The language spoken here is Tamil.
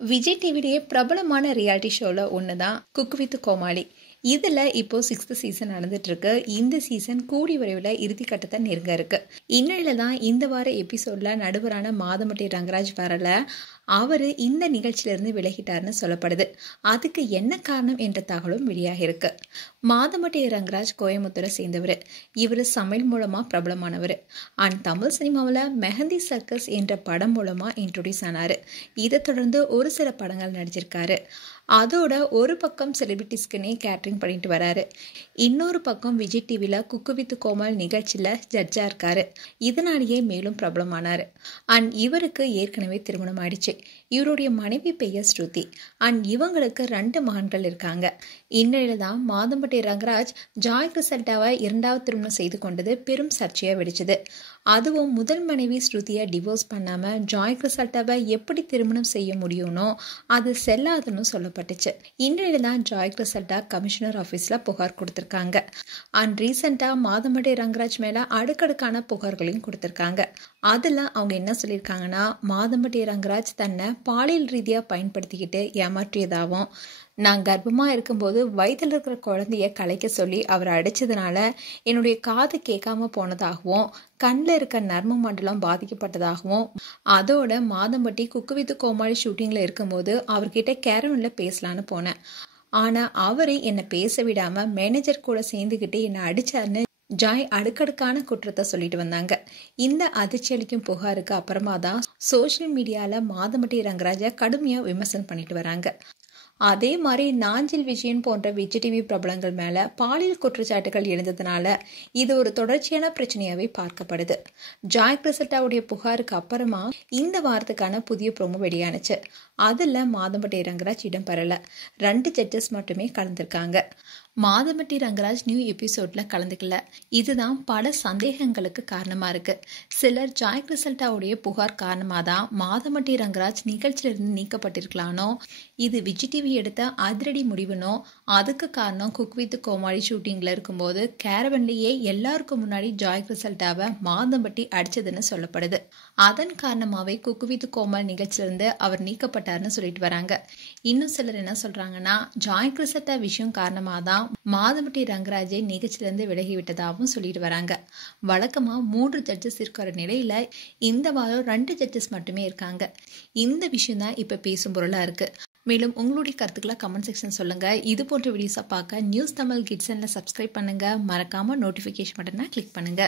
விஜய் டிவிலேயே பிரபலமான ரியாலிட்டி ஷோவில் ஒன்று தான் குக் வித் கோமாளி. இதில் இப்போ 6th சீசன் நடந்துட்டு இருக்கு. இந்த சீசன் கூடி விரைவில் இறுதி கட்டத்தை நெருங்க இருக்கு. இந்நிலையில தான் இந்த வார எபிசோட்ல நடுவரான மாதமட்டி ரங்கராஜ் வரல. அவர் இந்த நிகழ்ச்சியிலிருந்து விலகிட்டார்னு சொல்லப்படுது. அதுக்கு என்ன காரணம் என்ற தகவலும் வெளியாக இருக்கு. மாதமட்டி ரங்கராஜ் கோயம்புத்தூரை சேர்ந்தவர். இவர் சமையல் மூலமா பிரபலமானவர். அண்ட் தமிழ் சினிமாவில் மெஹந்தி சர்க்கஸ் என்ற படம் மூலமா இன்ட்ரோடியூஸ் ஆனாரு. இதை தொடர்ந்து ஒரு சில படங்கள் நடிச்சிருக்காரு. அதோட ஒரு பக்கம் செலிபிரிட்டிஸ்க்குன்னே கேட்டரிங் பண்ணிட்டு வராரு. இன்னொரு பக்கம் விஜய் டிவியில் குக்கு வித் கோமாளி நிகழ்ச்சியில் ஜட்ஜாக இருக்காரு. இதனாலேயே மேலும் பிரபலமானார். அண்ட் இவருக்கு ஏற்கனவே திருமணம் ஆயிடுச்சு. இவருடைய மனைவி பெயர் ஸ்ருதி. அண்ட் இவங்களுக்கு 2 மகன்கள் இருக்காங்க. இந்நிலையில தான் மாதம்பட்டி ரங்கராஜ் ஜாய் கிருசல்டாவை 2வது திருமணம் செய்து கொண்டது பெரும் சர்ச்சையாக வெடிச்சது. அதுவும் முதல் மனைவி ஸ்ருதியை டிவோர்ஸ் பண்ணாம ஜாய் கிருசல்டாவை எப்படி திருமணம் செய்ய முடியும்னோ அது செல்லாதுன்னு சொல்லப்பட்டுச்சு. இன்றையில தான் ஜாய் கிருசல்டா கமிஷனர் ஆஃபீஸ்ல புகார் கொடுத்திருக்காங்க. அண்ட் ரீசெண்டா மாதம்பட்டி ரங்கராஜ் மேல அடுக்கடுக்கான புகார்களையும் கொடுத்திருக்காங்க. அதுல அவங்க என்ன சொல்லியிருக்காங்கன்னா, மாதம்பட்டி ரங்கராஜ் தன்னை பாலியல் ரீதியா பயன்படுத்திக்கிட்டு ஏமாற்றியதாகவும், நான் கர்ப்பமா இருக்கும்போது வயிற்றில் இருக்கிற குழந்தைய கலைக்க சொல்லி அவர் அடிச்சதுனால என்னுடைய காது கேட்காம போனதாகவும், கண்ணில் இருக்க நர்ம மண்டலம் பாதிக்கப்பட்டதாகவும், அதோட மாதம்பட்டி குக்கு வித் கோமாளி ஷூட்டிங்ல இருக்கும்போது அவர்கிட்ட கேரவன்ல பேசலான்னு போனேன். ஆனா அவரை என்னை பேச விடாம மேனேஜர் கூட சேர்ந்துக்கிட்டு என்னை அடிச்சாருன்னு ஜாய் அடுக்கடுக்கான குற்றத்தை சொல்லிட்டு வந்தாங்க. இந்த அதிர்ச்சி அளிக்கும் புகாருக்கு அப்புறமா தான் சோசியல் மீடியால மாதம்பட்டி ரங்கராஜை கடுமையா விமர்சனம் பண்ணிட்டு வராங்க. அதே மாதிரி நாஞ்சில் விஜயன் போன்ற விஜய் டிவி பிரபலங்கள் மேல பாலியல் குற்றச்சாட்டுகள் எழுந்ததுனால இது ஒரு தொடர்ச்சியான பிரச்சனையாவே பார்க்கப்படுது. ஜாய் கிருசல்டாவுடைய புகாருக்கு அப்புறமா இந்த வாரத்துக்கான புதிய ப்ரோமோ வெளியானுச்சு. அதுல மாதம்பட்டி ரங்கராஜ் இடம் பெறல. 2 ஜட்ஜஸ் மட்டுமே கலந்துருக்காங்க. மாதம்பட்டி ரங்கராஜ் நியூ எபிசோட்ல கலந்துக்கல. இதுதான் பல சந்தேகங்களுக்கு காரணமா இருக்கு. சிலர் ஜாய் கிருசல்டாவுடைய புகார் காரணமா தான் மாதம்பட்டி ரங்கராஜ் நிகழ்ச்சியிலிருந்து நீக்கப்பட்டிருக்கலானோ, இது விஜய் டிவி எடுத்த அதிரடி முடிவுனோ, அதுக்கு காரணம் குக் வித் கோமாளி ஷூட்டிங்ல இருக்கும்போது கேரவன்லேயே எல்லாருக்கும் முன்னாடி ஜாய் கிருசல்டாவை மாதம்பட்டி அடிச்சதுன்னு சொல்லப்படுது. அதன் காரணமாவே குக் வித் கோமாளி நிகழ்ச்சியிலிருந்து அவர் நீக்கப்பட்டார்னு சொல்லிட்டு வராங்க. இன்னும் சிலர் என்ன சொல்றாங்கன்னா, ஜாய் கிருசல்டா விஷயம் காரணமா தான் மாதம்பட்டி ரங்கராஜை நிகழ்ச்சியிலிருந்து விலகிவிட்டதாகவும் சொல்லிட்டு வராங்க. வழக்கமா 3 ஜட்ஜஸ் இருக்கிற நிலையில இந்த வாரம் 2 ஜட்ஜஸ் மட்டுமே இருக்காங்க. இந்த விஷயம் தான் இப்ப பேசும் பொருளா இருக்கு. மேலும் உங்களுடைய கருத்துக்களை கமெண்ட் செக்ஷன் சொல்லுங்க. இது போன்ற வீடியோஸை பார்க்க நியூஸ் தமிழ் கிட்சன்ல சப்ஸ்கிரைப் பண்ணுங்க. மறக்காம நோட்டிபிகேஷன் பட்டனை கிளிக் பண்ணுங்க.